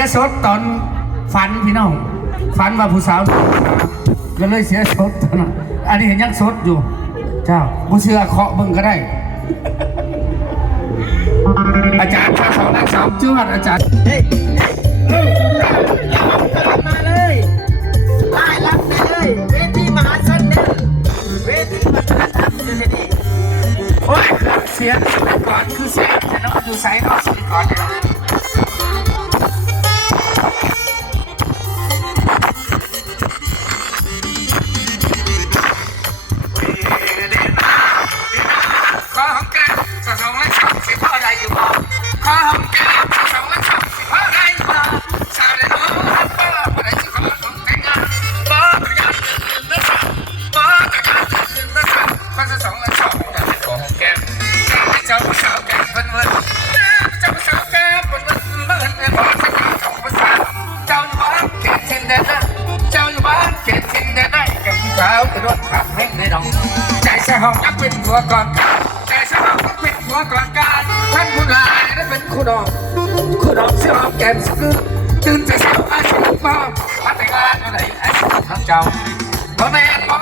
สียสดตอนฝันพี่น้องฝันว่าผู้สาวแล้วเลยเสียสดตอนนั้นอันนี้เห็นยังสดอยู่เจ้าผู้เชื่อเคาะเบิ่งก็ได้อาจารย์ข้าสองนักสามจ้วดอาจารย์เฮ้ยมาเลยได้รับไปเลยเวทีมหาชนเนี่ยเวทีมหาชนจะเป็น โอ้ยเสียก่อนคือเสียแต่น้องดูไซน์น้องสีก่อนเลยขอของแกสองและสองสิบพ่อใดอยู่บ่ขอของแกสองและสองสิบพ่อใดอยู่บ่สาวเลยน้องพ่อผู้ใดจะขอของแต่งงานบ่ก็อยากเดินนะจ๊ะบ่ก็อยากเดินนะจ๊ะข้อสองและสองขอของแกเจ้าสาวแกเพิ่นเพิ่นเจ้าสาวแกเพิ่นเพิ่นเพิ่นเพิ่นบอกสักคำสองภาษาเจ้าอยู่บ้านเขตทินแดนนะเจ้าอยู่บ้านเขตทินแดนได้กับผู้สาวกระโดดขับให้ในน้องใจใส่ห้องนักเป็นหัวก่อนใจใส่ห้องนักเป็นหัวก่อนการท่านผู้ลายได้เป็นคู่ดอกเสื้อหอมแก้มสกือตื่นใจเช้าอาชีพมาแต่งงานอะไรอาชีพของเจ้าเพราะแม่พ่อ